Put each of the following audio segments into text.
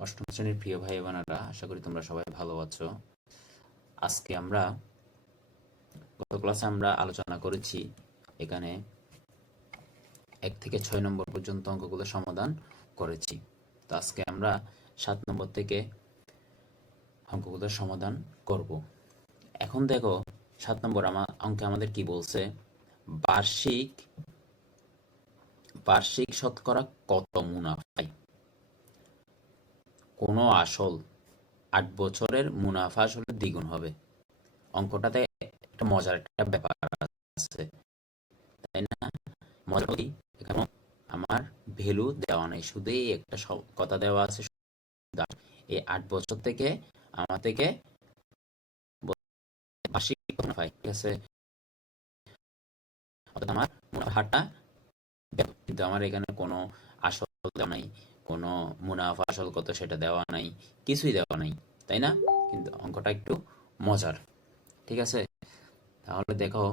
অষ্টম শ্রেণীর প্রিয় ভাই বোনেরা, আশা করি তোমরা সবাই ভালো আছো। আজকে আমরা গত ক্লাসে আমরা আলোচনা করেছি এখানে 1 থেকে 6 নম্বর পর্যন্ত অঙ্কগুলো সমাধান করেছি। তো আজকে আমরা 7 নম্বর থেকে অঙ্কগুলোর সমাধান করব। এখন দেখো 7 নম্বর অঙ্কে আমাদের কি বলছে, বার্ষিক বার্ষিক শতকরা কত মুনাফায় কোনো আসল 8 বছরের মুনাফা আসলে দ্বিগুণ হবে। অঙ্কটাতে একটা মজার একটা ব্যাপার আছে, তাই না? মজার কি, এখানে আমার ভ্যালু দেওয়া নেই, শুধু এই একটা কথা দেওয়া আছে, এই 8 বছর থেকে আমার থেকে বার্ষিক মুনাফা, ঠিক আছে, অর্থাৎ আমার মুনাফাটা, কিন্তু আমার এখানে কোনো আসল দেওয়া নাই, কোনো মুনাফা আসল কত সেটা দেওয়া নাই, কিছুই দেওয়া নাই, তাই না? কিন্তু অঙ্কটা একটু মজার, ঠিক আছে। তাহলে দেখো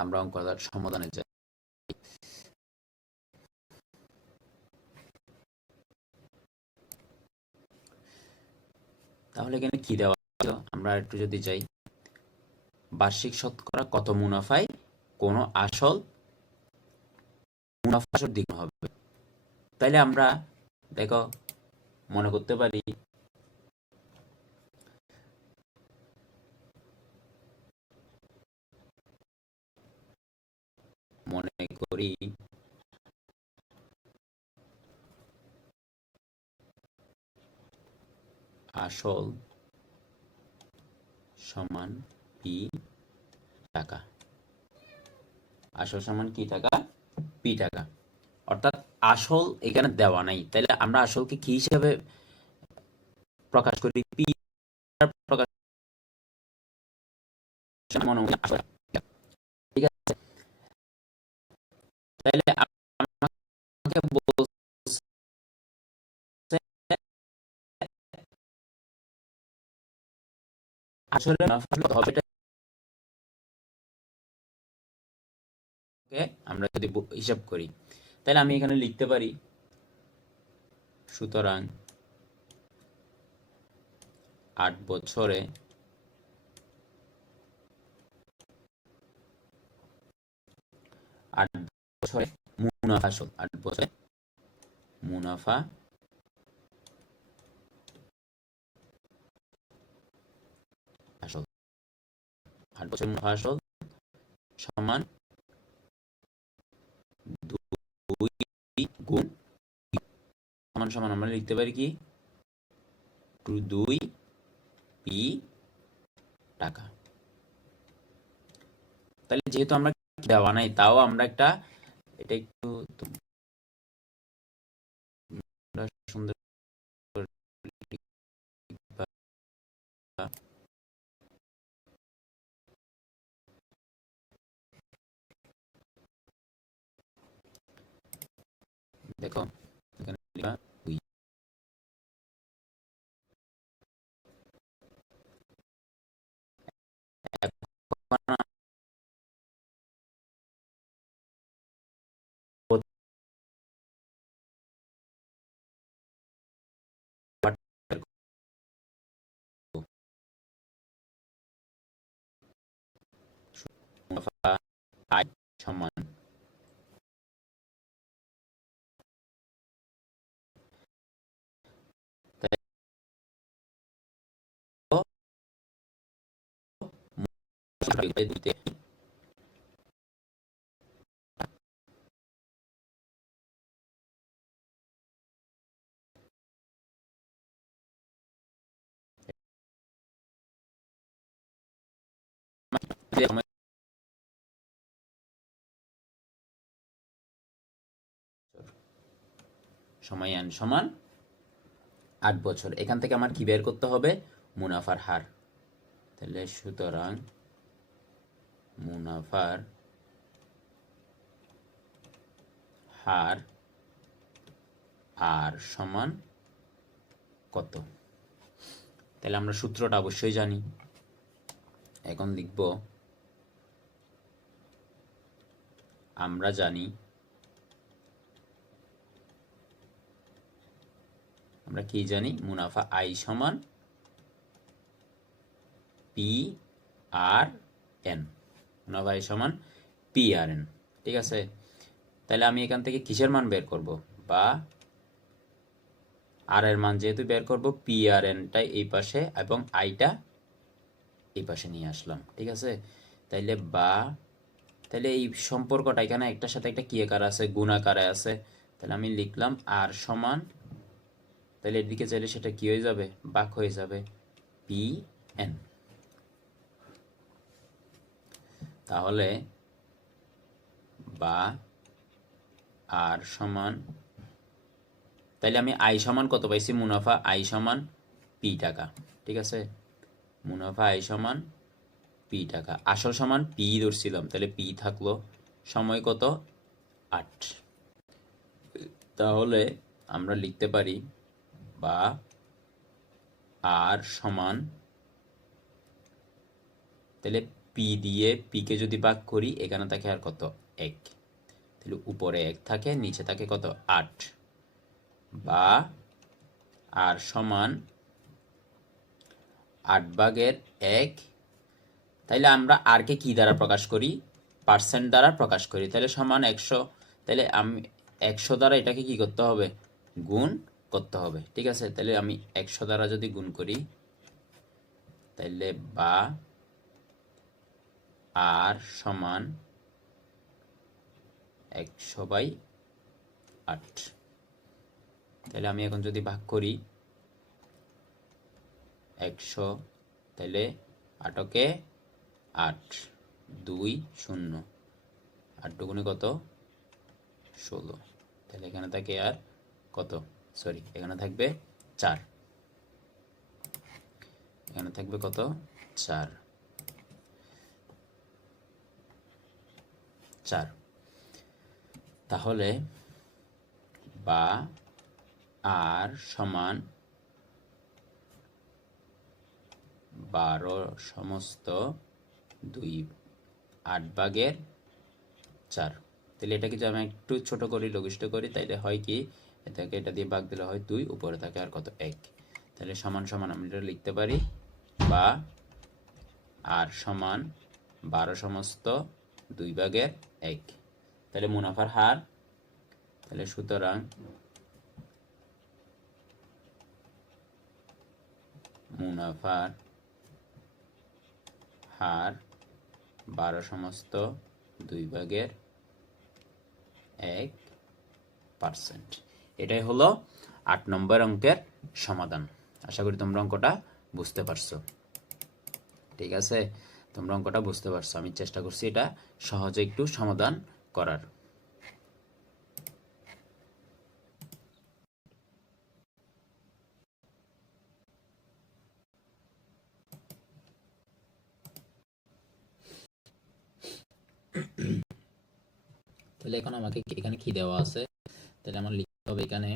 আমরা অঙ্কটার সমাধানে যাই। তাহলে এখানে কি দেওয়া ছিল, আমরা একটু যদি যাই, বার্ষিক শতকরা কত মুনাফায় কোনো আসল মুনাফা আসল দ্বিগুণ হবে। তাইলে আমরা দেখো মনে করতে পারি, মনে করি আসল সমান পি টাকা, আসল সমান কি টাকা, পি টাকা। অর্থাৎ আসল এখানে দেওয়া নাই, তাইলে আমরা আসলকে কি হিসাবে প্রকাশ করি, পি প্রকাশ, মনে হয় আসল, ঠিক আছে। তাইলে আমাকে বলছে আসলে মুনাফা কত হবে, এটাকে আমরা যদি হিসাব করি, তাহলে আমি এখানে লিখতে পারি, সুতরাং 8 বছরে 8 বছরে মুনাফা আসল, 8 বছরে মুনাফা আসল, 8 বছর মুনাফা আসল সমান 2 গুণ, সমান সমান আমরা লিখতে পারি কি, 2 পি টাকা। তাহলে যেহেতু আমরা দেওয়া নাই, তাও আমরা একটা, এটা একটু সুন্দর করে লিখবা। দেখো এখানে লিখবা 2, এখন মুনাফা আয় সমান, তাই দিতে সময়ান সমান 8 বছর। এখান থেকে আমার কি বের করতে হবে, মুনাফার হার। তাহলে সুতরাং মুনাফার হার আর সমান কত। তাহলে আমরা সূত্রটা অবশ্যই জানি, এখন লিখব, আমরা জানি আমরা কি জানি, মুনাফা আই সমান পি আর এন, মুনাফা আই সমান পি আর এন। ঠিক আছে, তাহলে আমি এখান থেকে কিসের মান বের করব, বা আর এর মান যেহেতু বের করব, পি আর এনটা এই পাশে এবং আইটা এই পাশে নিয়ে আসলাম। ঠিক আছে, তাইলে তাহলে এই সম্পর্কটা এখানে একটার সাথে একটা কি আকারে আছে, গুণ আকারে আছে। তাহলে আমি লিখলাম আর সমান, তাহলে এদিকে চাইলে সেটা কি হয়ে যাবে, ভাগ হয়ে যাবে পি এন। তাহলে বা আর সমান, তাইলে আমি আই সমান কত পাইছি, মুনাফা আই সমান পি টাকা। ঠিক আছে, মুনাফা আই সমান পি টাকা, আসল সমান পি ধরছিলাম, তাহলে পি থাকলো, সময় কত 8। তাহলে আমরা লিখতে পারি বা আর সমান, তাহলে পি দিয়ে পি কে যদি ভাগ করি, এখানে থাকে আর কত 1, তাহলে উপরে 1 থাকে, নিচে থাকে কত 8, বা আর সমান 8/1। তাইলে আমরা আর কে কি দ্বারা প্রকাশ করি, পার্সেন্ট দ্বারা প্রকাশ করি, তাহলে সমান 100। তাহলে আমি 100 দ্বারা এটাকে কি করতে হবে, গুণ করতে হবে। ঠিক আছে, তাহলে আমি 100 দ্বারা যদি গুণ করি, তাইলে বা আর সমান 100/8। তাহলে আমি এখন যদি ভাগ করি 100, তাহলে 8কে 8, 2 0, 8 দুগুণে কত 16, তাহলে এখানে থাকে আর কত, সরি এখানে থাকবে 4, এখানে থাকবে কত 4। তাহলে বা আর সমান 12 সমস্ত 2, 8/4। তাহলে এটাকে যদি আমি একটু ছোট করি, লঘিষ্ঠ করি, তাইলে হয় কি, এটাকে এটা দিয়ে ভাগ দিলে হয় 2, উপরে থাকে আর কত 1। তাহলে সমান সমান আমরা এটা লিখতে পারি বা আর সমান 12 সমস্ত 2/1। তাহলে মুনাফার হার, তাহলে সুতরাং মুনাফার হার 12 সমস্ত 2/1%। এটাই হলো 8 নম্বর অঙ্কের সমাধান। আশা করি তোমরা অঙ্কটা বুঝতে পারছো। ঠিক আছে, তোমরা অঙ্কটা বুঝতে পারছো। আমি চেষ্টা করছি এটা সহজে একটু সমাধান করার। তাহলে এখন আমাকে এখানে কি দেওয়া আছে, তাহলে আমার লিখতে হবে এখানে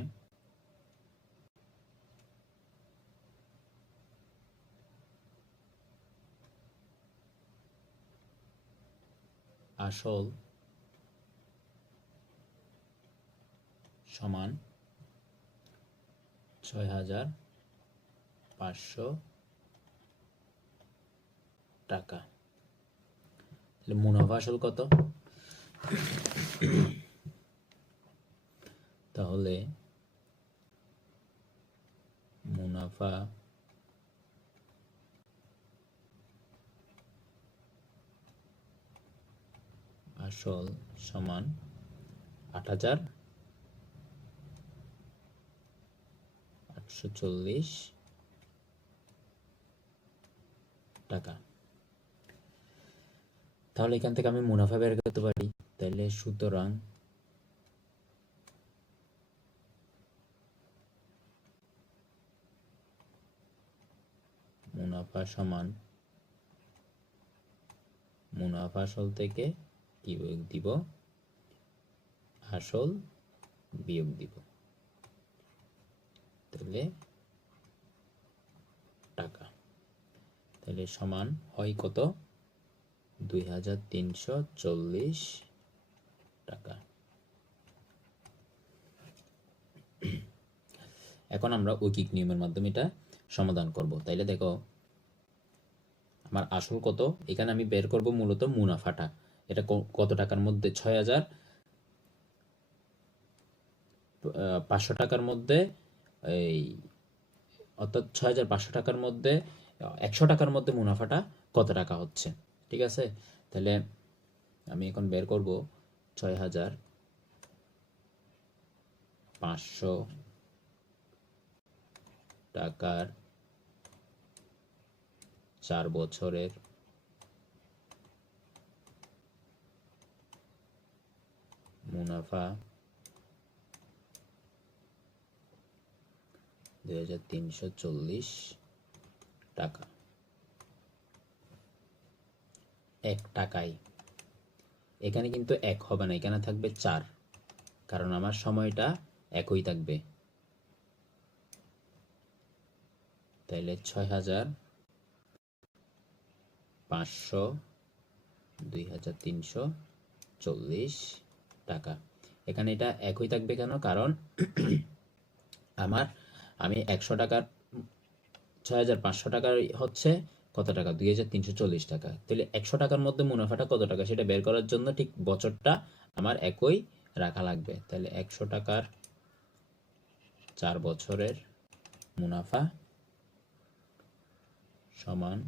আসল সমান 6,500 টাকা। তাহলে মুনাফা আসল কত, তাহলে মুনাফা আসল সমান 8,840 টাকা। তাহলে এখান থেকে আমি মুনাফা বের করতে পারি, তাহলে সুতরাং মুনাফা সমান, মুনাফা আসল থেকে কি বিয়োগ দিব, আসল বিয়োগ দিব, তাহলে টাকা। তাহলে সমান হয় কত, 2,340 টাকা। এখন আমরা ঐকিক নিয়মের মাধ্যমে এটা সমাধান করব। তাইলে দেখো আমার আসল কত, এখানে আমি বের করব মূলত মুনাফাটা। এটা কত টাকার মধ্যে, 6,500 টাকার মধ্যে, এই অর্থাৎ 6,500 টাকার মধ্যে 100 টাকার মধ্যে মুনাফাটা কত টাকা হচ্ছে। ঠিক আছে, তাহলে আমি এখন বের করব 6,500 টাকার 4 বছরের মুনাফা 2,340 টাকা। 1 টাকায়, এখানে কিন্তু 1 হবে না, এখানে থাকবে 4, কারণ আমার সময়টা একই থাকবে। তাইলে 6,500 2,340 টাকা, এখানে এটা একই থাকবে কেন, কারণ আমি 100 টাকার 6,500 টাকার হচ্ছে কত টাকা, 2,340 টাকা। তাহলে 100 টাকার মধ্যে মুনাফাটা কত টাকা সেটা বের করার জন্য ঠিক বছরটা আমার একই রাখা লাগবে। তাহলে 100 টাকার 4 বছরের মুনাফা সমান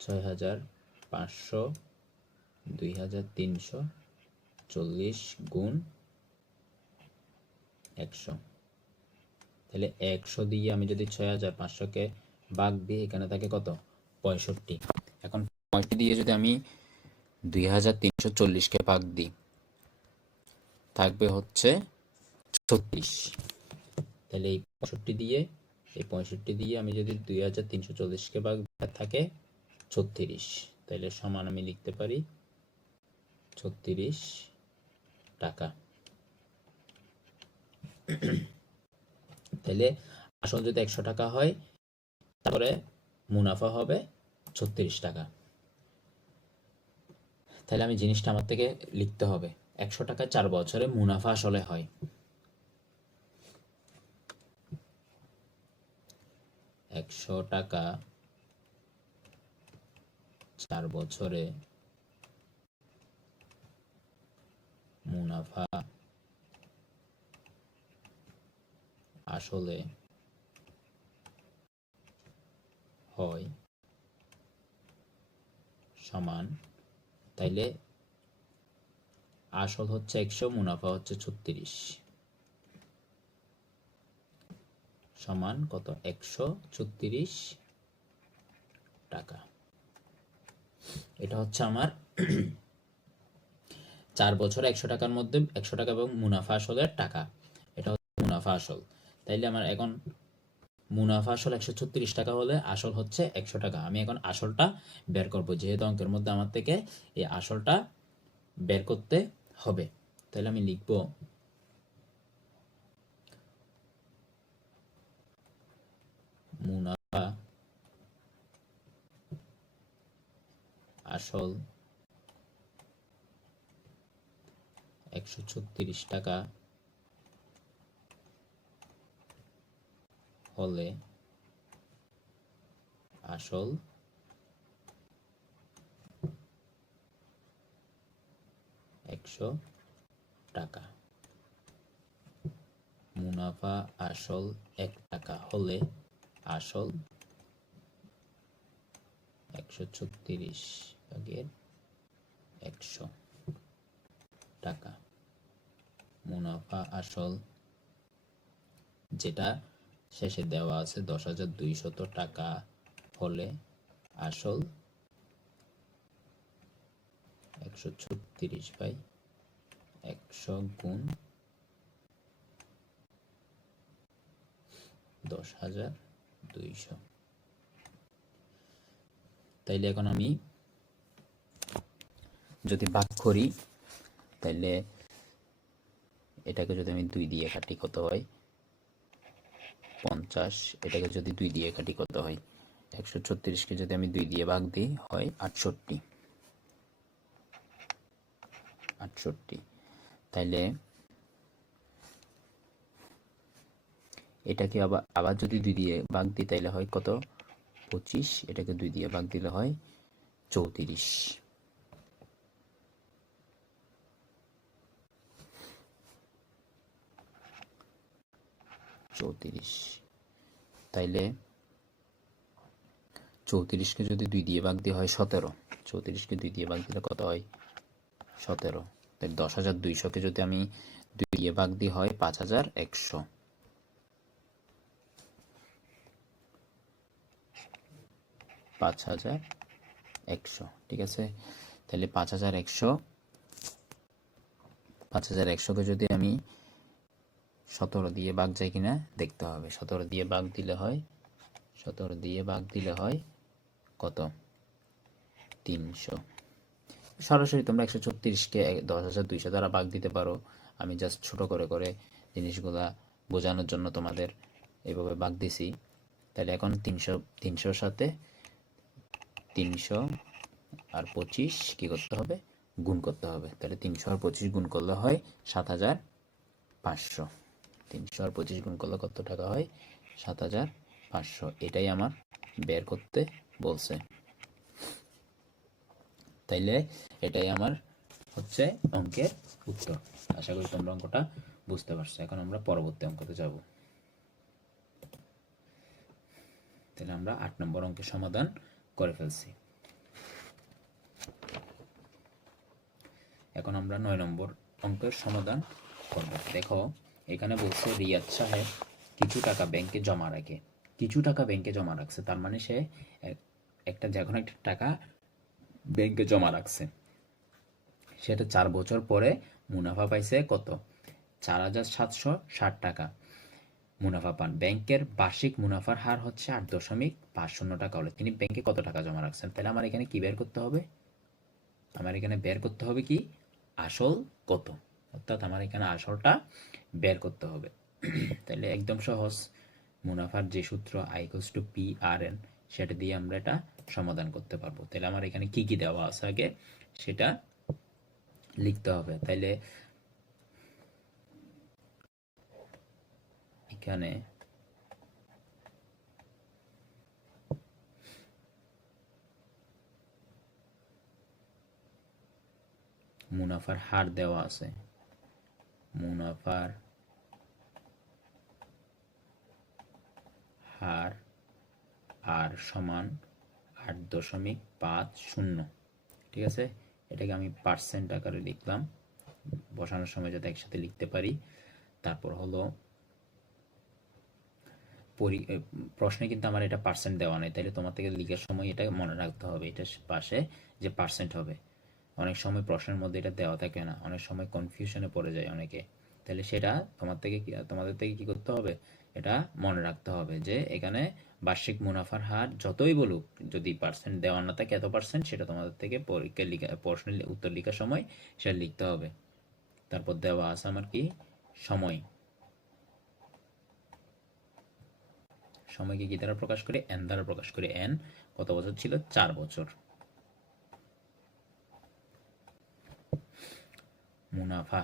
6,500 2,340 গুণ 100। তাহলে 100 দিয়ে আমি যদি 6,500-কে ভাগ দিই, এখানে থাকে কত, 65। এখন 65 দিয়ে যদি আমি 2,340-কে ভাগ দিই, থাকবে হচ্ছে 36। তাহলে এই 65 দিয়ে আমি যদি 2,340-কে ভাগ থাকে 36, তাহলে সমান আমি লিখতে পারি 36 টাকা। তাহলে আসল যদি 100 টাকা হয়, তারপরে মুনাফা হবে 36 টাকা। তাহলে আমি জিনিসটা আমার থেকে লিখতে হবে, 100 টাকা 4 বছরে মুনাফা আসলে হয় 100 টাকা 4 বছরে মুনাফা আসলে হয় সমান, তাইলে আসল হচ্ছে 100, মুনাফা হচ্ছে 36, সমান কত, 136 টাকা। এটা হচ্ছে আমার 4 বছরে 100 টাকার মধ্যে 100 টাকা এবং মুনাফা আসলের টাকা, এটা হচ্ছে মুনাফা আসল। তাইলে আমার এখন মুনাফা আসল 136 টাকা হলে আসল হচ্ছে 100 টাকা। আমি এখন আসলটা বের করব, যেহেতু অঙ্কের মধ্যে আমার থেকে এই আসলটা বের করতে হবে। তাহলে আমি লিখব মুনাফা আসল 136 টাকা হলে আসল 100 টাকা। মুনাফা আসল 1 টাকা হলে আসল 136 ভাগের 100 টাকা। মুনাফা আসল যেটা শেষে দেওয়া আছে 10,200 টাকা হলে আসল 136/100 গুণ 10,200। তাইলে এখন আমি যদি ভাগ করি, তাইলে এটাকে যদি আমি 2 দিয়ে কাটি কত হয়, 50। এটাকে যদি 2 দিয়ে কাটি কত হয়, 136-কে যদি আমি 2 দিয়ে ভাগ দিই হয় 68। তাইলে এটাকে আবার আবার যদি 2 দিয়ে ভাগ দিই তাইলে হয় কত? 25। এটাকে 2 দিয়ে ভাগ দিলে হয় 34। 34। তাইলে 34কে যদি 2 দিয়ে ভাগ দিয়ে হয় 17। 34কে 2 দিয়ে ভাগ দিলে কত হয়? 17। তাই 10,200কে যদি আমি 2 দিয়ে ভাগ দিই হয় 5,100। 5,100, ঠিক আছে। তাহলে 5,100কে যদি আমি 17 দিয়ে ভাগ যায় কিনা দেখতে হবে। 17 দিয়ে ভাগ দিলে হয় কত? 300। সরাসরি তোমরা 136কে 10,200 দ্বারা ভাগ দিতে পারো। আমি জাস্ট ছোট করে করে জিনিসগুলা বোঝানোর জন্য তোমাদের এইভাবে ভাগ দিছি। তাহলে এখন 300 সাথে 300 আর 25 কি করতে হবে? গুণ করতে হবে। তাহলে 300 আর 25 গুণ করলে হয় 7,500। 300 আর 25 গুণ করলে কত টাকা হয়? 7,500। এটাই আমার বের করতে বলছে। তাইলে এটাই আমার হচ্ছে অঙ্কের উত্তর। আশা করি তোমরা অঙ্কটা বুঝতে পারছো। এখন আমরা পরবর্তী অঙ্কতে যাব। তাহলে আমরা 8 নম্বর অঙ্কের সমাধান করে ফেলছি। এখন আমরা 9 নম্বর অঙ্কের সমাধান করব। দেখো এখানে বলছে রিয়াদ সাহেব কিছু টাকা ব্যাংকে জমা রাখে। কিছু টাকা ব্যাংকে জমা রাখছে, তার মানে সে একটা যে কোনো একটা টাকা ব্যাংকে জমা রাখছে। সেটা 4 বছর পরে মুনাফা পাইছে কত? 4,760 টাকা মুনাফা পান। ব্যাংকের বার্ষিক মুনাফার হার হচ্ছে 8.50 টাকা হলে তিনি ব্যাংকে কত টাকা জমা রাখছেন? তাহলে আমার এখানে কি বের করতে হবে? আমার এখানে বের করতে হবে কি? আসল কত। অর্থাৎ আমার এখানে আসলটা বের করতে হবে। তাহলে একদম সহজ, মুনাফার যে সূত্র I = P/Rn, সেটা দিয়ে আমরা এটা সমাধান করতে পারবো। তাহলে আমার এখানে কি কি দেওয়া আছে আগে সেটা লিখতে হবে। তাইলে এখানে মুনাফার হার দেওয়া আছে। মুনাফার হার আর সমান 8.50। ঠিক আছে, এটাকে আমি পার্সেন্ট আকারে লিখলাম, বসানোর সময় যাতে একসাথে লিখতে পারি। তারপর হলো প্রশ্নে কিন্তু আমার এটা পার্সেন্ট দেওয়া নেই, তাইলে তোমার থেকে লিখার সময় এটা মনে রাখতে হবে, এটা পাশে যে পার্সেন্ট হবে। অনেক সময় প্রশ্নের মধ্যে এটা দেওয়া থাকে না, অনেক সময় কনফিউশনে পড়ে যায় অনেকে। তাহলে সেটা তোমাদের থেকে কি করতে হবে? এটা মনে রাখতে হবে যে এখানে বার্ষিক মুনাফার হার যতই বলুক, যদি পার্সেন্ট দেওয়া না থাকে এত পার্সেন্ট, সেটা তোমাদের থেকে পরীক্ষায় প্রশ্নের উত্তর লেখার সময় সেটা লিখতে হবে। তারপর দেওয়া আছে আমার কি? সময়। সময়কে কি দ্বারা প্রকাশ করে? এন দ্বারা প্রকাশ করে। এন কত বছর ছিল? 4 বছর। মুনাফা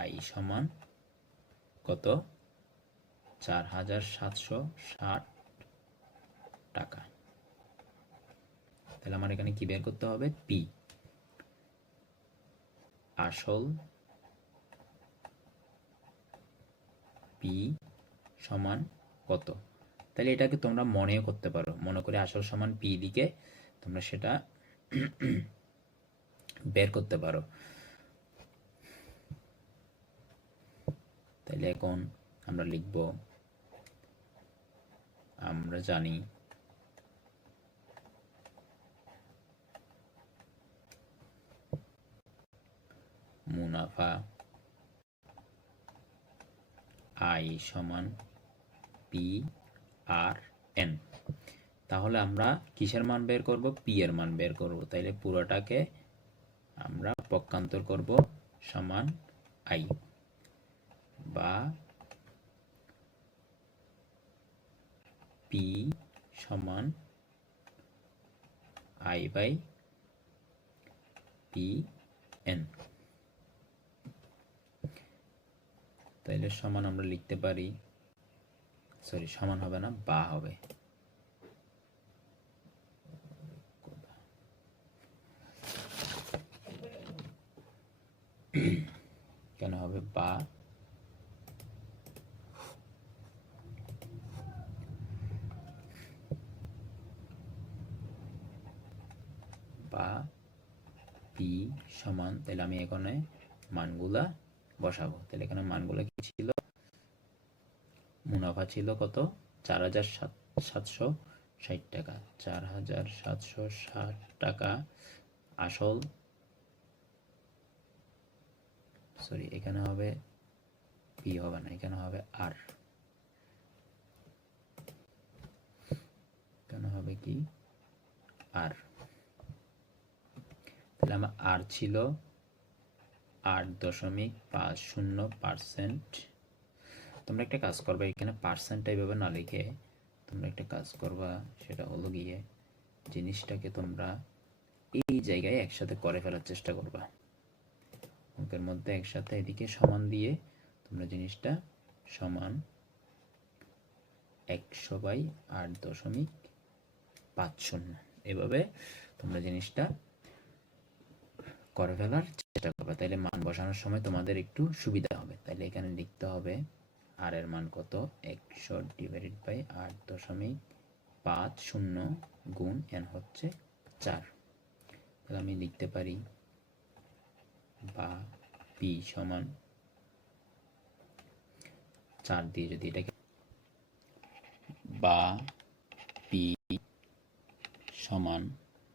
আই সমান কত? 4,760 টাকা। তাহলে আমার এখানে কি বের করতে হবে? পি, আসল পি সমান কত। তাহলে এটাকে তোমরা মনেও করতে পারো, মনে করে আসল সমান পি দিকে তোমরা সেটা বের করতে পারো। তাহলে এখন আমরা লিখব, আমরা জানি মুনাফা আই সমান P/Rn। তাহলে আমরা কিসের মান বের করব? পি এর মান বের করব। তাইলে পুরোটাকে আমরা পক্ষান্তর করব সমান আই, বা পি সমান I/P/N। তাইলে সমান আমরা লিখতে পারি, সরি সমান হবে না, বা হবে। কেন হবে বা? বা পি সমান, তাহলে আমি এখানে মানগুলা বসাবো। তাহলে এখানে মানগুলা কি ছিল? মুনাফা ছিল কত? 4,760 টাকা। 4,760 টাকা আসল, সরি এখানে হবে পি হবে না, এখানে হবে আর। এখানে হবে কি? আর। তাহলে আমার আর ছিল 8.50%। তোমরা একটা কাজ করবা, এখানে পার্সেন্টটা এইভাবে না লিখে তোমরা একটা কাজ করবা, সেটা হলো গিয়ে জিনিসটাকে তোমরা এই জায়গায় একসাথে করে ফেলার চেষ্টা করবা। অঙ্কের মধ্যে একসাথে এদিকে সমান দিয়ে তোমরা জিনিসটা সমান 100/8.50, এভাবে তোমরা জিনিসটা করে ফেলার চেষ্টা করবে। তাইলে মান বসানোর সময় তোমাদের একটু সুবিধা হবে। তাইলে এখানে লিখতে হবে আর এর মান কত? 100/8.50 গুণ n হচ্ছে 4। তাহলে আমি লিখতে পারি বা পি সমান 4 দিয়ে যদি এটাকে বা পি সমান,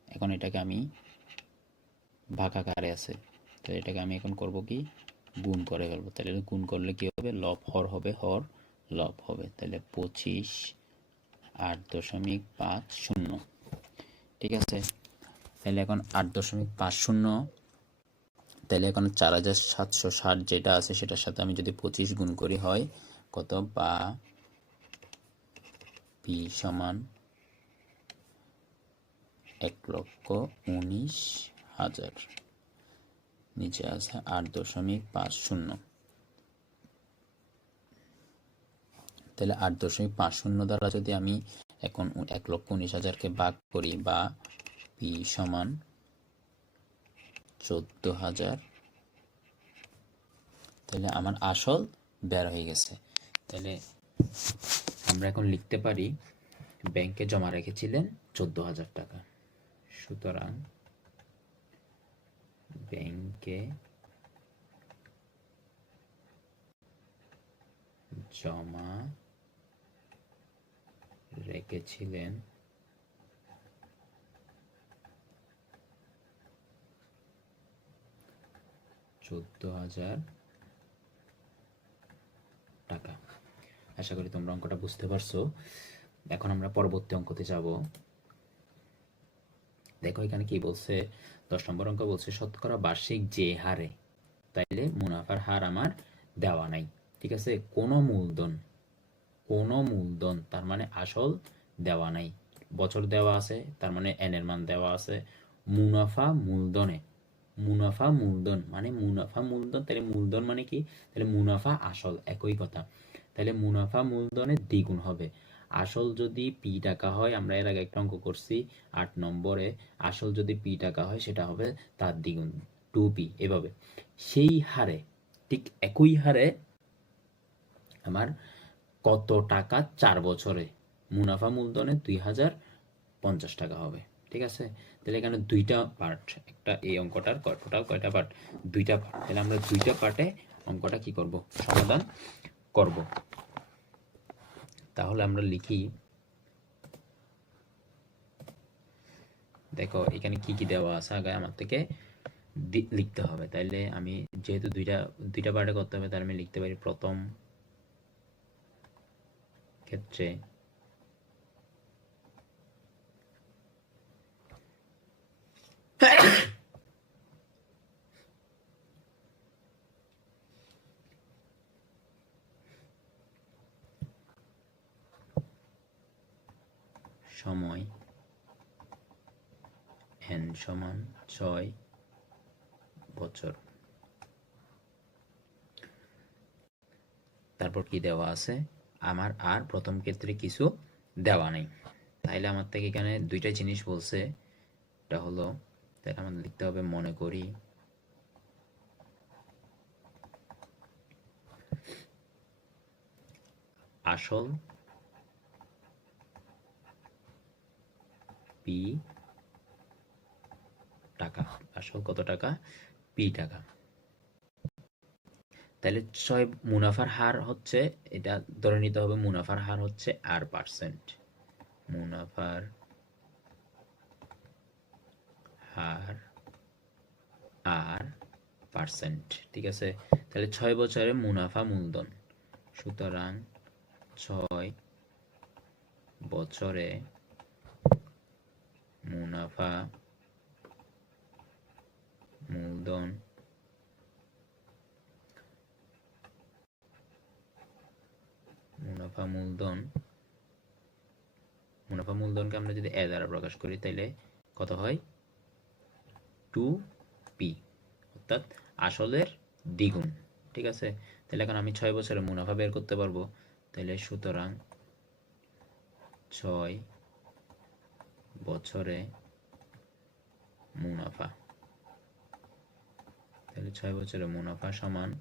এখন এটাকে আমি ভাগাকারে আছে, তো এটাকে আমি এখন করব কি? গুণ করে ফেলবো। তাহলে গুণ করলে কি হবে? লব হর হবে, হর লব হবে। তাহলে 25/8.50। ঠিক আছে, তাহলে এখন 8.50, তাহলে এখন 4,760 যেটা আছে সেটার সাথে আমি যদি 25 গুণ করি হয় কত? বা পি সমান 1,19,000, নিচে আছে 8.50। তাহলে 8.50 দ্বারা যদি আমি এখন 1,19,000-কে ভাগ করি, বা পি সমান 14,000, তাহলে আমার আসল বের হয়ে গেছে। তাহলে আমরা এখন লিখতে পারি ব্যাংকে জমা রেখেছিলেন 14,000 টাকা, সুতরাং ব্যাংকে জমা রেখেছিলেন 14,000 টাকা। আশা করি তোমরা অঙ্কটা বুঝতে পারছো। এখন আমরা পরবর্তী অঙ্কতে যাব। দেখো এখানে কি বলছে, 10 নম্বর অঙ্ক বলছে শতকরা বার্ষিক যে হারে, তাইলে মুনাফার হার আমার দেওয়া নাই। ঠিক আছে, কোনো মূলধন তার মানে আসল দেওয়া নাই, বছর দেওয়া আছে তার মানে এন এর মান দেওয়া আছে। মুনাফা মূলধন মানে মুনাফা মূলধন, তাহলে মূলধন মানে কি? তাহলে মুনাফা আসল একই কথা। তাহলে মুনাফা মূলধনের দ্বিগুণ হবে। আসল যদি পি টাকা হয়, আমরা এর আগে একটা অঙ্ক করছি 8 নম্বরে, আসল যদি পি টাকা হয় সেটা হবে তার দ্বিগুণ 2p, এভাবে সেই হারে, ঠিক একই হারে আমার কত টাকা 4 বছরে মুনাফা মূলধনে 2,050 টাকা হবে। ঠিক আছে, তাহলে এখানে দুইটা পার্ট, একটা এই অঙ্কটার টোটাল কয়টা পার্ট? দুইটা পার্ট। তাহলে আমরা দুইটা পার্টে অঙ্কটা কি করব? সমাধান করব। তাহলে আমরা লিখি, দেখো এখানে কি কি দেওয়া আছে আগে আমার থেকে লিখতে হবে। তাইলে আমি যেহেতু দুইটা পার্টে করতে হবে, তাহলে আমি লিখতে পারি প্রথম ক্ষেত্রে সময় n সমান 6 বছর। তারপর কি দেওয়া আছে, আমার আর প্রথম ক্ষেত্রে কিছু দেওয়া নেই। তাইলে আমার থেকে এখানে দুইটা জিনিস বলছে, এটা হলো, তাহলে আমাদের লিখতে হবে মনে করি আসল পি টাকা, আসল কত টাকা, পি টাকা। তাহলে মুনাফার হার হচ্ছে, এটা ধরে নিতে হবে মুনাফার হার হচ্ছে R%, মুনাফার হার R%, ঠিক আছে। তাহলে 6 বছরে মুনাফা মূলধন, সুতরাং 6 বছরে মুনাফা মূলধন মুনাফা মূলধনকে আমরা যদি এ দ্বারা প্রকাশ করি তাহলে কত হয়, 2p, অর্থাৎ আসলের দ্বিগুণ, ঠিক আছে। তাহলে এখন আমি 6 বছরে মুনাফা বের করতে পারবো, তাহলে সুতরাং 6 বছরে মুনাফা, তাহলে 6 বছরে মুনাফা সমান,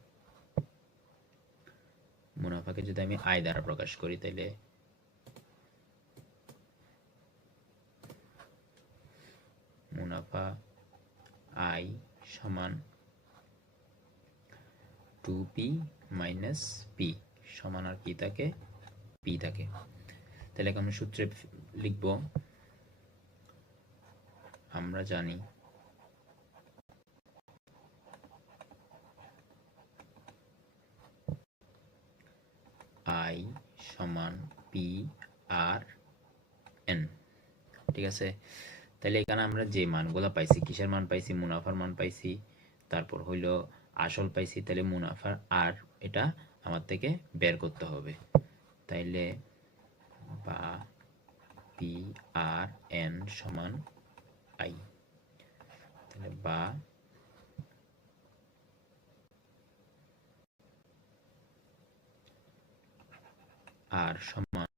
মুনাফাকে যদি আমি আয় দ্বারা প্রকাশ করি তাহলে মুনাফা আই সমান 2p মাইনাস পি, সমান আর কি থাকে, পি থাকে। তাহলে এখন সূত্রে লিখব, আমরা জানি আই সমান পি আর এন, ঠিক আছে। তাহলে এখানে আমরা যে মানগুলো পাইছি, কিসের মান পাইছি, মুনাফার মান পাইছি, তারপর হইল আসল পাইছি, তাহলে মুনাফার আর এটা আমার থেকে বের করতে হবে। তাইলে বা পি আর এন সমান আই, তাহলে বা আর সমান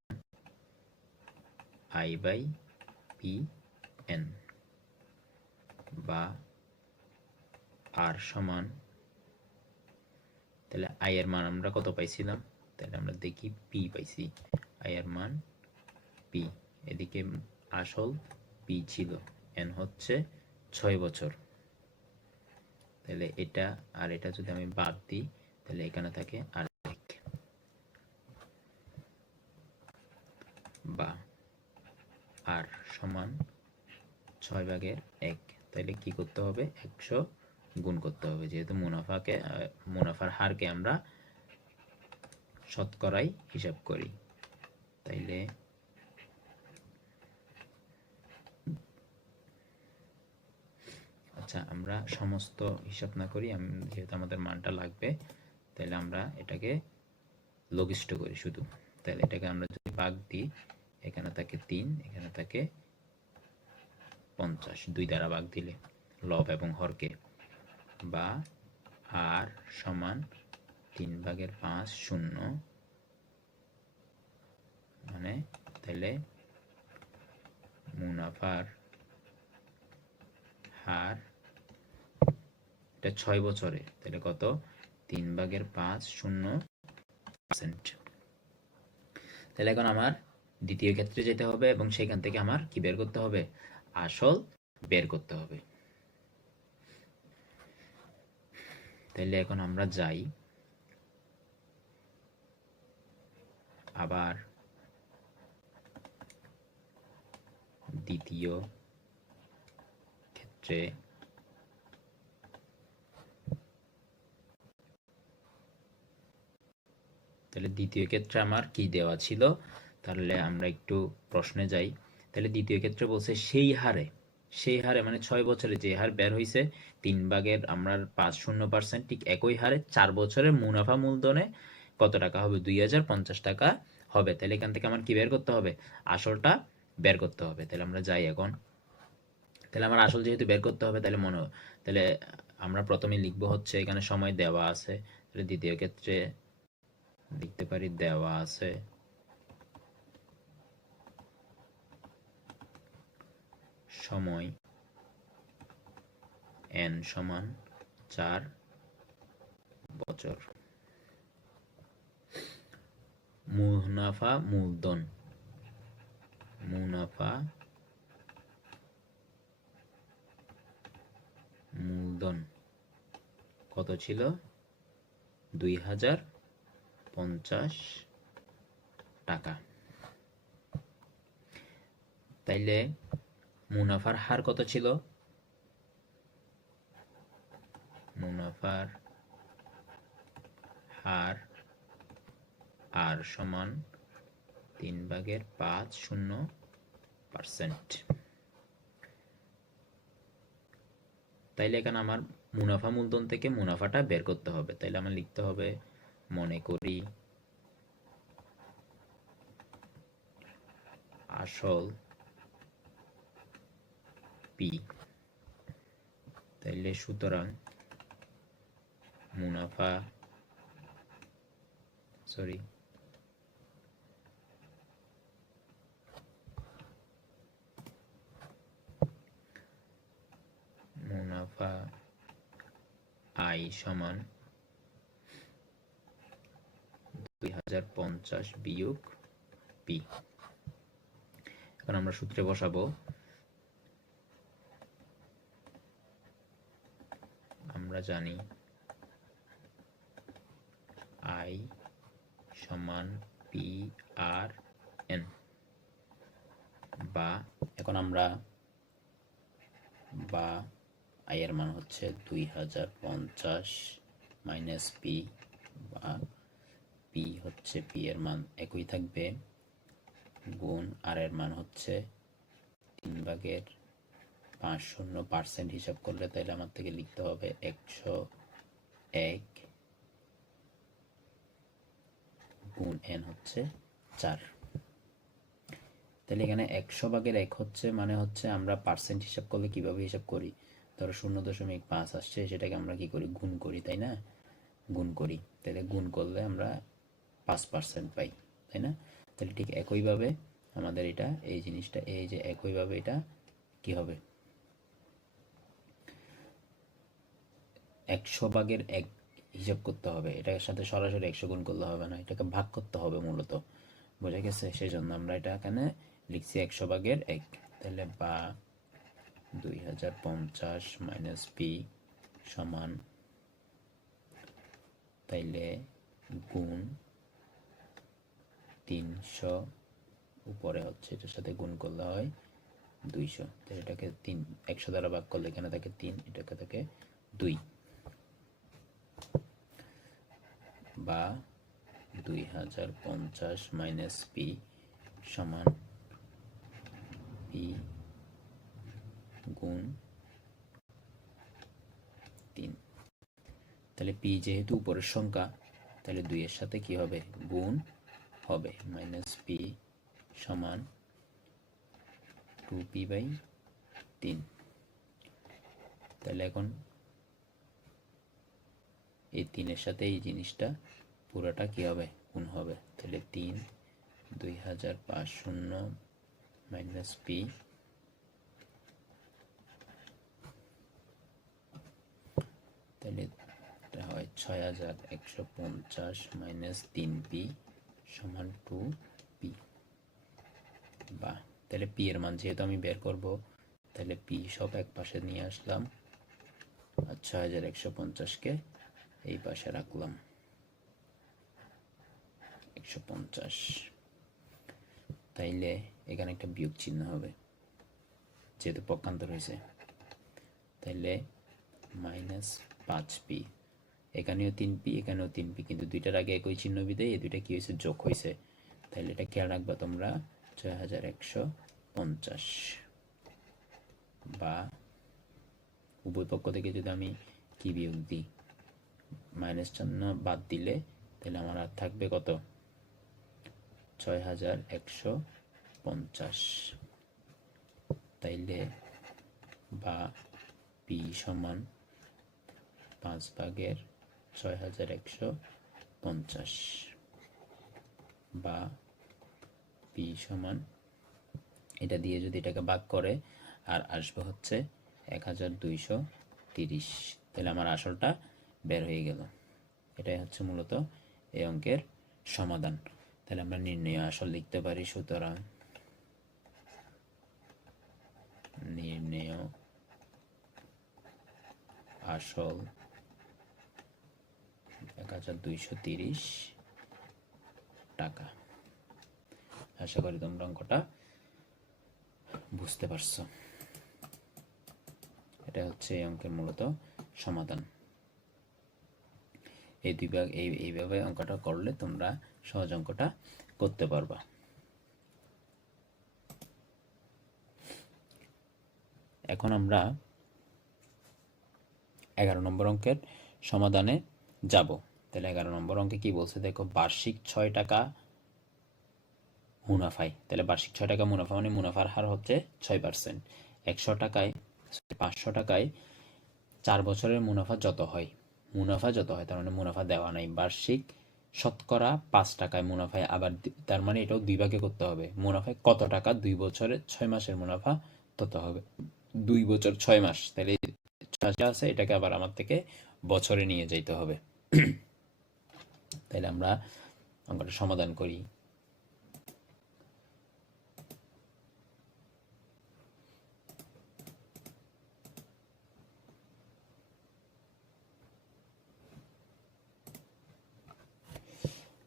আই বাই পি এন, বা আর সমান, তাহলে আই এর মান আমরা কত পাইছিলাম, তাহলে আমরা দেখি পি পাইছি, আই এর মান পি, এদিকে আসল পি ছিল, এন হচ্ছে 6 বছর, তাহলে এটা আর এটা যদি আমি বাদ দিই তাহলে এখানে থাকে আর এক, বা আর সমান 6/1, তাহলে কি করতে হবে, 100 গুণ করতে হবে, যেহেতু মুনাফার হারকে আমরা শতকরাই হিসাব করি। তাইলে আচ্ছা, আমরা সমস্ত হিসাব না করি, যেহেতু আমাদের মানটা লাগবে, তাহলে আমরা এটাকে লঘিষ্ঠ করি শুধু। তাহলে এটাকে আমরা যদি ভাগ দিই, এখানে থাকে 3, এখানে থাকে 50, 2 দ্বারা ভাগ দিলে লব এবং হরকে, বা আর সমান 3/5 শূন্য, মানে তাহলে মুনাফার হার, এটা 6 বছরে, তাহলে কত, 3/5 0%। তাহলে এখন আমার দ্বিতীয় ক্ষেত্রে যেতে হবে এবং সেখান থেকে আমার কি বের করতে হবে, আসল বের করতে হবে। তাহলে এখন আমরা যাই আবার দ্বিতীয় ক্ষেত্রে, তাহলে দ্বিতীয় ক্ষেত্রে আমার কি দেওয়া ছিল, তাহলে আমরা একটু প্রশ্নে যাই। তাহলে দ্বিতীয় ক্ষেত্রে বলছে সেই হারে মানে 6 বছরে যে হার বের হয়েছে 3/5 ঠিক একই হারে 4 বছরের মুনাফা মূলধনে কত টাকা হবে, 2050 টাকা হবে। তাহলে এখান থেকে আমার কি বের করতে হবে, আসলটা বের করতে হবে। তাহলে আমরা যাই এখন, তাহলে আমার আসল যেহেতু বের করতে হবে, তাহলে আমরা প্রথমে লিখবো হচ্ছে, এখানে সময় দেওয়া আছে, তাহলে দ্বিতীয় ক্ষেত্রে লিখতে পারি দেওয়া আছে সময় n সমান 4 বছর। মুনাফা মূলধন কত ছিল? 2050 টাকা। তাইলে মুনাফার হার কত ছিল? মুনাফার হার আর সমান 3/50%। তাইলে এখানে আমার মুনাফা মূলধন থেকে মুনাফাটা বের করতে হবে। তাইলে আমার লিখতে হবে মনে করি আসল পি। তাইলে সুতরাং মুনাফা আই সমান 2050 বিয়োগ পি। এখন আমরা সূত্রে বসাবো। আমরা জানি আই সমান পি আর এন, বা এখন আমরা আই এর মান হচ্ছে 2050 মাইনাস পি, বা পি হচ্ছে পি এর মান একই থাকবে, গুণ আর এর মান হচ্ছে 3/50% হিসাব করলে তাইলে আমার থেকে লিখতে হবে 101 গুণ n হচ্ছে 4। তাহলে এখানে 100/1 হচ্ছে মানে হচ্ছে আমরা পার্সেন্ট হিসাব করলে কিভাবে হিসাব করি, ধরো 0.5 আসছে, সেটাকে আমরা কি করি? গুণ করি, তাই না? গুণ করি, তাহলে গুণ করলে আমরা 5% পাই, তাই না? তাহলে ঠিক একইভাবে আমাদের এটা এই জিনিসটা এই যে একইভাবে এটা কি হবে? 100/1 হিসাব করতে হবে। এটার সাথে সরাসরি 100 গুণ করলে হবে না, এটাকে ভাগ করতে হবে মূলত। বোঝা গেছে? সেই জন্য আমরা এটা এখানে লিখছি 100/1। তাহলে বা 2050 মাইনাস পি সমান, তাইলে গুণ 300 উপরে হচ্ছে এটার সাথে গুণ করলে হয় 200। তাহলে এটাকে 100 দ্বারা ভাগ করলে এখানে থাকে 3, এটাকে থাকে 2, বা 2050 মাইনাস পি সমান পি গুণ 3। তাহলে পি যেহেতু উপরের সংখ্যা, তাহলে 2 এর সাথে কি হবে? গুণ হবে, মাইনাস পি সমান 2p/3। তাহলে এখন এই 3-এর সাথে এই জিনিসটা পুরোটা কি হবে? গুণ হবে। তাহলে 3 2050 মাইনাস পি, তাহলে এটা হয় 6150 মাইনাস 3p সমান 2p। বা তাহলে পি এর মান যেহেতু আমি বের করব, তাহলে পি সব এক পাশে নিয়ে আসলাম আর 6150-কে এই পাশে রাখলাম 150। তাইলে এখানে একটা বিয়োগ চিহ্ন হবে যেহেতু পক্ষান্তর হয়েছে। তাইলে মাইনাস 5p, এখানেও 3p এখানেও 3p, কিন্তু দুইটার আগে একই চিহ্ন বিদায় এই দুইটা কি হয়েছে? যোগ হয়েছে। তাহলে এটা খেয়াল রাখবা তোমরা, 6150, বা উভয় পক্ষ থেকে যদি আমি কি বিয়োগ দিই, মাইনাস চিহ্ন বাদ দিলে তাহলে আমার আর থাকবে কত? 6150। তাইলে বা পি সমান 5/6150। বা পি সমান এটা দিয়ে যদি এটাকে ভাগ করে আর আসবে হচ্ছে 1230, তাহলে আমার আসলটা বের হয়ে গেল। এটাই হচ্ছে মূলত এই অঙ্কের সমাধান। তাহলে আমরা নির্ণয় আসল লিখতে পারি, সুতরাং নির্ণয় আসল 1230 টাকা। আশা করি তোমরা অঙ্কটা বুঝতে পারছো। এটা হচ্ছে এই অঙ্কের মূলত সমাধান। এই দুই ভাগ এইভাবে অঙ্কটা করলে তোমরা সহজ অঙ্কটা করতে পারবা। এখন আমরা 11 নম্বর অঙ্কের সমাধানে যাব। তাহলে 11 নম্বর অঙ্কে কি বলছে দেখো, বার্ষিক 6 টাকা মুনাফায়। তাহলে বার্ষিক 6 টাকা মুনাফা মানে মুনাফার হার হচ্ছে 6%। 100 টাকায় 500 টাকায় 4 বছরের মুনাফা যত হয়, তার মানে মুনাফা দেওয়া নাই। বার্ষিক শতকরা 5 টাকায় মুনাফায়, আবার তার মানে এটাও দুই ভাগে করতে হবে। মুনাফায় কত টাকা, 2 বছরের 6 মাসের মুনাফা তত হবে। 2 বছর 6 মাস, তাহলে 6 মাস আছে, এটাকে আবার আমার থেকে বছরে নিয়ে যাইতে হবে। তাহলে আমরা অঙ্কটা সমাধান করি।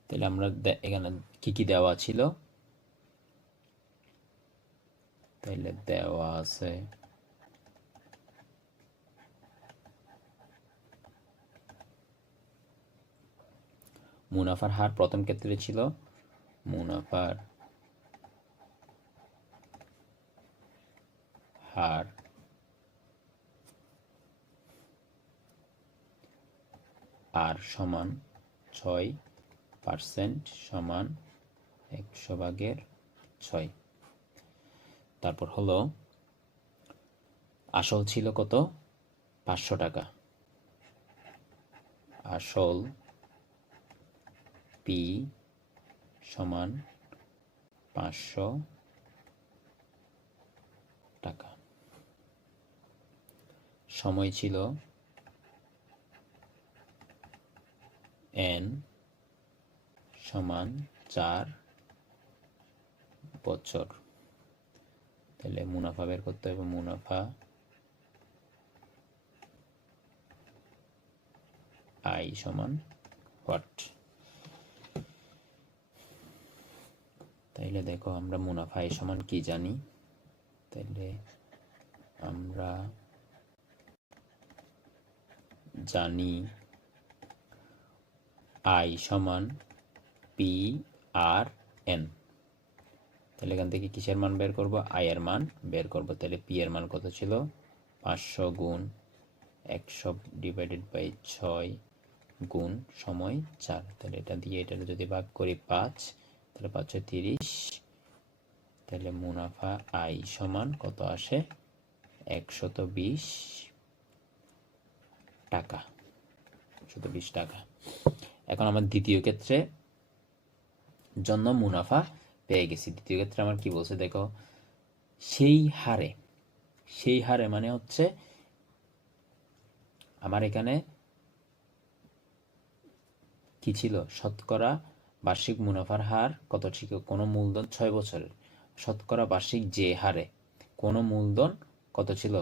তাহলে আমরা এখানে কি কি দেওয়া ছিল, তাহলে দেওয়া আছে মুনাফার হার প্রথম ক্ষেত্রে ছিল মুনাফার হার আর সমান 6% সমান 100/6। তারপর হলো আসল ছিল কত, 500 টাকা। আসল পি সমান 500 টাকা। সময় ছিল n সমান 4 বছর। তাহলে মুনাফা বের করতে হবে। মুনাফা আই সমান হোয়াট। তাইলে দেখো আমরা মুনাফা আই সমান কি জানি, তাইলে আমরা জানি আই সমান পি আর এন। তাহলে এখান থেকে কিসের মান বের করব, আই এর মান বের করব। তাহলে পি এর মান কত ছিল, 500 গুণ 100/6 গুণ সময় 4। তাহলে এটা দিয়ে এটা যদি ভাগ করি 5, তাহলে 5 30। তাহলে মুনাফা আই সমান কত আসে, 120 টাকা। 120 টাকা। এখন আমার দ্বিতীয় ক্ষেত্রে জন্য মুনাফা পেয়ে গেছি। দ্বিতীয় ক্ষেত্রে আমার কি বলছে দেখো, সেই হারে মানে হচ্ছে আমার এখানে কি ছিল, শতকরা বার্ষিক মুনাফার হার কত ছিল, কোনো মূলধন 6 বছরের শতকরা বার্ষিক যে হারে, কোনো মূলধন কত ছিল,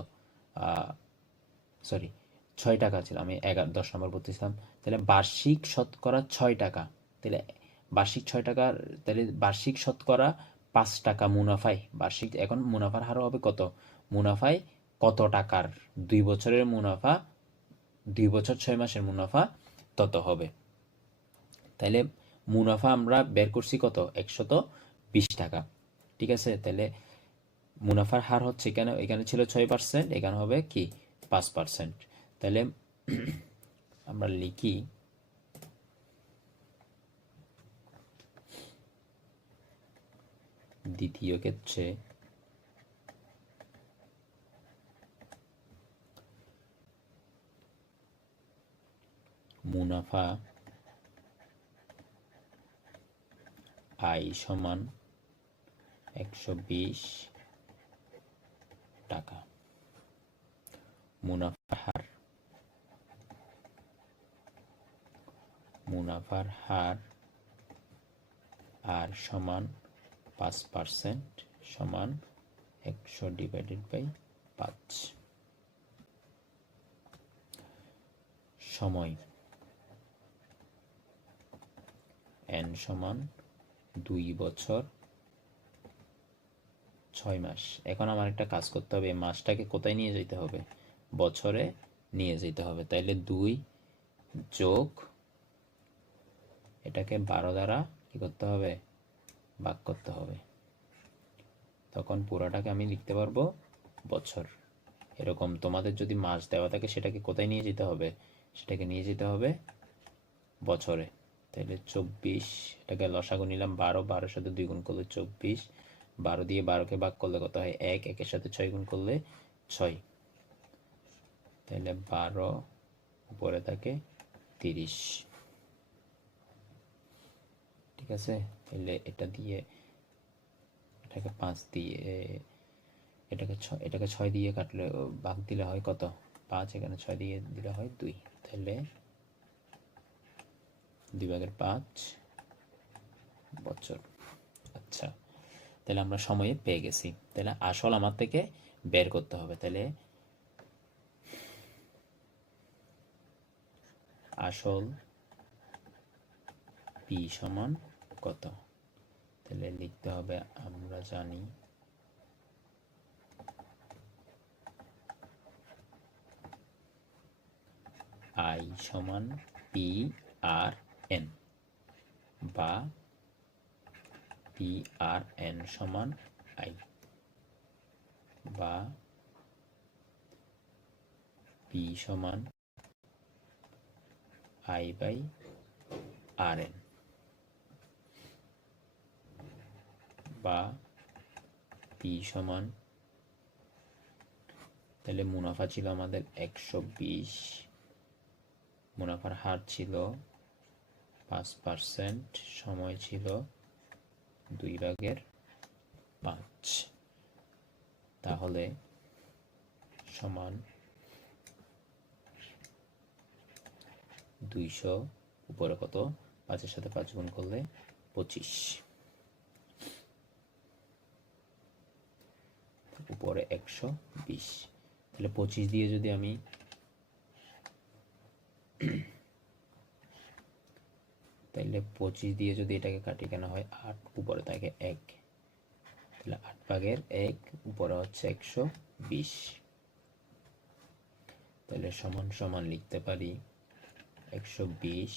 সরি 6 টাকা ছিল, আমি 10 নম্বর বলতেছিলাম। তাহলে বার্ষিক শতকরা 6 টাকা, তাহলে বার্ষিক 6 টাকা, তাহলে বার্ষিক শতকরা 5 টাকা মুনাফায় বার্ষিক, এখন মুনাফার হার হবে কত, মুনাফায় কত টাকার, 2 বছরের মুনাফা, 2 বছর 6 মাসের মুনাফা তত হবে। তাহলে মুনাফা আমরা বের করছি কত, 120 টাকা। ঠিক আছে, তাহলে মুনাফার হার হচ্ছে এখানে ছিল 6%, এখানে হবে কি 5%। তাহলে আমরা লিখি দ্বিতীয় ক্ষেত্রে মুনাফা আয় সমান 120 টাকা। মুনাফার হার আর সমান 5% সমান 100/5। সময় n সমান 2 বছর 6 মাস। এখন আমার একটা কাজ করতে হবে, মাসটাকে কোথায় নিয়ে যেতে হবে? বছরে নিয়ে যেতে হবে। তাইলে 2 যোগ এটাকে 12 দ্বারা কি করতে হবে? ভাগ করতে হবে। তখন পুরাটাকে আমি লিখতে পারবো বছর। এরকম তোমাদের যদি মাস দেওয়া থাকে সেটাকে কোথায় নিয়ে যেতে হবে? সেটাকে নিয়ে যেতে হবে বছরে। তাহলে 24, এটাকে লসাগু নিলাম 12, 12 সাথে 2 গুণ করলে 24, 12 দিয়ে 12কে ভাগ করলে কত হয়? 1, 1-এর সাথে 6 গুণ করলে 6। তাহলে 12 উপরে থাকে 30। ঠিক আছে, তাহলে এটা দিয়ে এটাকে 5 দিয়ে এটাকে 6 দিয়ে কাটলে ভাগ দিলে হয় কত? 5, এখানে 6 দিয়ে দিলে হয় 2। তাহলে 2/5 বছর। আচ্ছা, তাহলে আমরা সময়ে পেয়ে গেছি। তাহলে আসল আমার থেকে বের করতে হবে। তাহলে আসল পি সমান কত? তাহলে লিখতে হবে, আমরা জানি আই সমান পি আর এন, বা পি আর এন সমান আই, বা পি সমান আই বাই আর এন, বা পি সমান, তাহলে মুনাফা ছিল আমাদের 120, মুনাফার হার ছিল 5%, সময় ছিল 2/5, তাহলে সমান 200, উপরে কত? 5-এর সাথে 5 গুণ করলে 25, উপরে 120। তাহলে 25 দিয়ে যদি আমি তাহলে 25 দিয়ে যদি এটাকে কাটি, কেন হয় 8, উপরে থাকে 1, তাহলে 8/1, উপরে হচ্ছে 120। তাহলে সমান সমান লিখতে পারি 120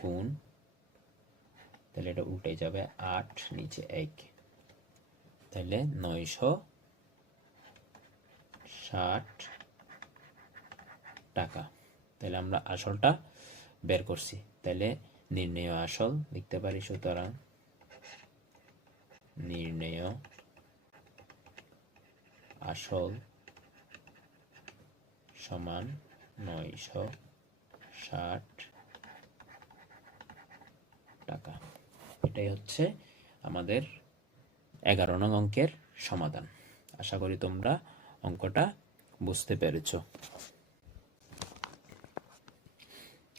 গুণ, তাহলে এটা উল্টে যাবে 8, নিচে 1, তাহলে 960 টাকা। তাহলে আমরা আসলটা বের করছি। তাহলে নির্ণেয় আসল লিখতে পারি, সুতরাং নির্ণেয় আসল সমান 960 টাকা। এটাই হচ্ছে আমাদের 11 নং অঙ্কের সমাধান। আশা করি তোমরা অঙ্কটা বুঝতে পেরেছ।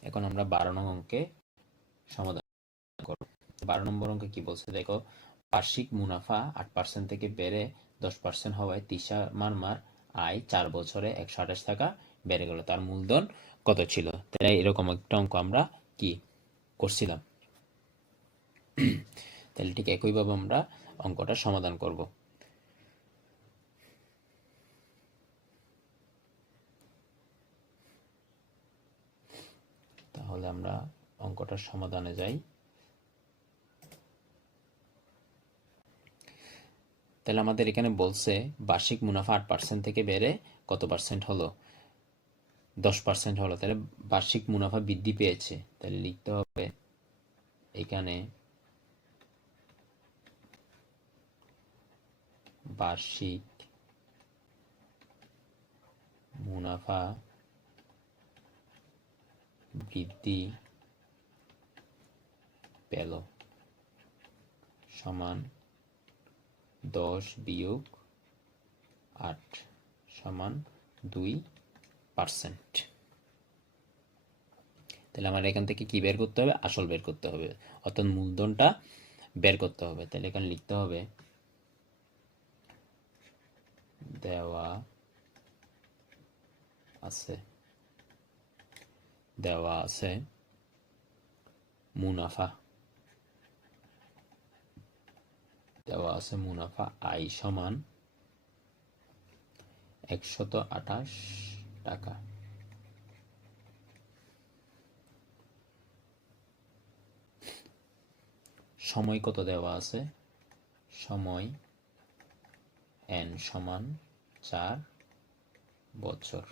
এখন আমরা 12 নং অঙ্কে সমাধান করব। 12 নম্বর অঙ্কে কি বলছে দেখো, বার্ষিক মুনাফা 8% থেকে বেড়ে 10% হওয়ায় তিশা মারমার আয় 4 বছরে 128 টাকা বেড়ে গেল। তার মূলধন কত ছিল? তাই এরকম একটা অঙ্ক আমরা কি করছিলাম। তাহলে ঠিক একইভাবে আমরা অঙ্কটা সমাধান করব। তাহলে আমরা অঙ্কটার সমাধানে যাই। তাহলে আমাদের এখানে বলছে বার্ষিক মুনাফা 8% থেকে বেড়ে কত পার্সেন্ট হলো? 10% হলো। তাহলে বার্ষিক মুনাফা বৃদ্ধি পেয়েছে। তাহলে লিখতে হবে এখানে বার্ষিক মুনাফা বৃদ্ধি পেল। সমান 10 বিয়োগ 8 সমান 2%। তাহলে আমার এখান থেকে কি বের করতে হবে? আসল বের করতে হবে, অর্থাৎ মূলধনটা বের করতে হবে। তাহলে এখানে লিখতে হবে দেওয়া আছে মুনাফা, আই সমান 128 টাকা। সময় কত দেওয়া আছে? সময় n সমান 4 বছর।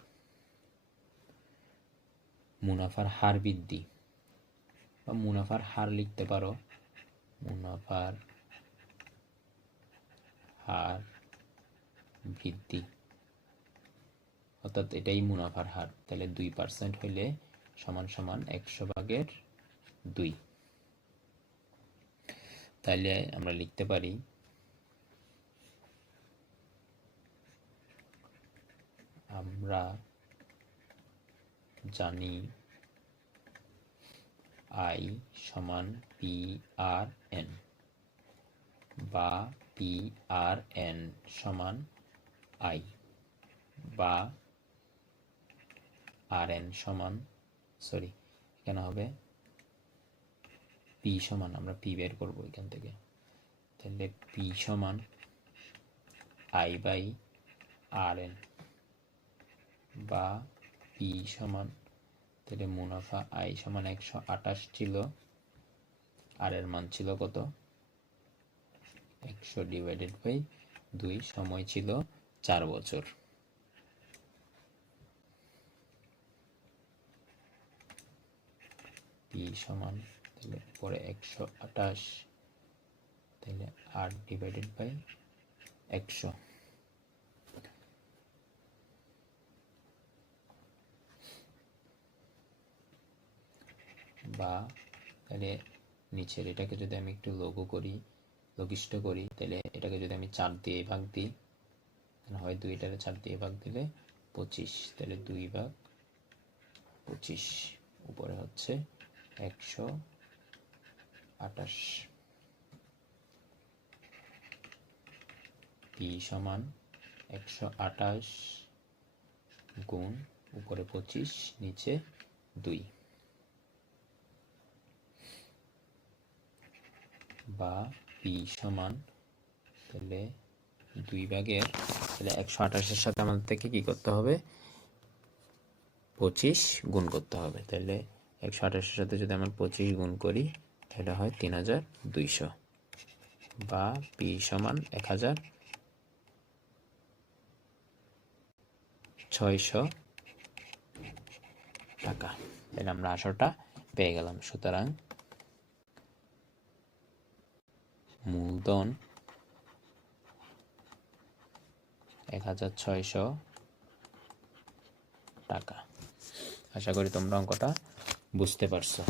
মুনাফার হার বৃদ্ধি বা মুনাফার হার লিখতে পারো, মুনাফার হার বৃদ্ধি, অর্থাৎ এটাই মুনাফার হার। তাহলে 2% হইলে সমান সমান 100/2। তাহলে আমরা লিখতে পারি আমরা জানি আই সমান PRN বা PRN সমান আই বা RN সমান, সরি এখানে হবে P সমান, আমরা P বের করবো এখান থেকে। তাহলে P সমান I/RN বা P সমান, তাহলে মুনাফা আই সমান 128 ছিল, আর এর মান ছিল কত? 100/2। সময় ছিল 4 বছর। P সমান, তাহলে পরে 128, তাহলে 8/100 বা, তাহলে নিচের এটাকে যদি আমি একটু লঘিষ্ঠ করি, তাহলে এটাকে যদি আমি 4 দিয়ে ভাগ দিই, তাহলে হয় 2টারে 4 দিয়ে ভাগ দিলে 25, তাহলে 2/25, উপরে হচ্ছে 128। P সমান 128 গুণ উপরে 25 নিচে 2 বা P সমান, তাহলে 2/, তাহলে 128-এর সাথে আমাদের থেকে কি করতে হবে? 25 গুণ করতে হবে। তাহলে 128-এর সাথে যদি আমরা 25 গুণ করি, তাহলে হয় 3200 বা P সমান 1600 টাকা। তাহলে আমরা আসলটা পেয়ে গেলাম। সুতরাং মূলধন 1600 টাকা। আশা করি তোমরা অঙ্কটা বুঝতে পারছো।